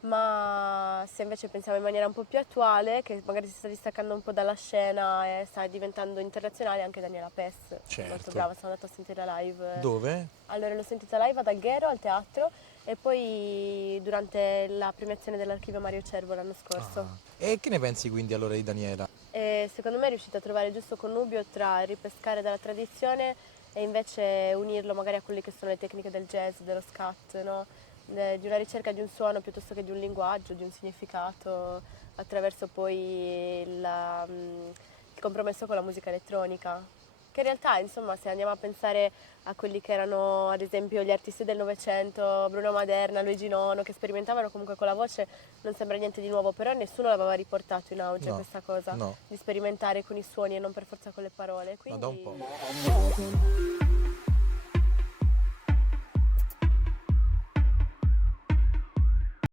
Ma se invece pensiamo in maniera un po' più attuale, che magari si sta distaccando un po' dalla scena e sta diventando internazionale, anche Daniela Pes, che è molto Certo. brava, sono andata a sentirla live. Dove? Allora l'ho sentita live ad Alghero al teatro e poi durante la premiazione dell'Archivio Mario Cervo l'anno scorso. Ah. E che ne pensi quindi allora di Daniela? E secondo me è riuscita a trovare il giusto connubio tra ripescare dalla tradizione e invece unirlo magari a quelle che sono le tecniche del jazz, dello scat, no? Di una ricerca di un suono piuttosto che di un linguaggio, di un significato, attraverso poi il compromesso con la musica elettronica. Che in realtà, insomma, se andiamo a pensare a quelli che erano ad esempio gli artisti del Novecento, Bruno Maderna, Luigi Nono, che sperimentavano comunque con la voce, non sembra niente di nuovo, però nessuno l'aveva riportato in auge No, questa cosa, no, di sperimentare con i suoni e non per forza con le parole. no, da un Quindi po'.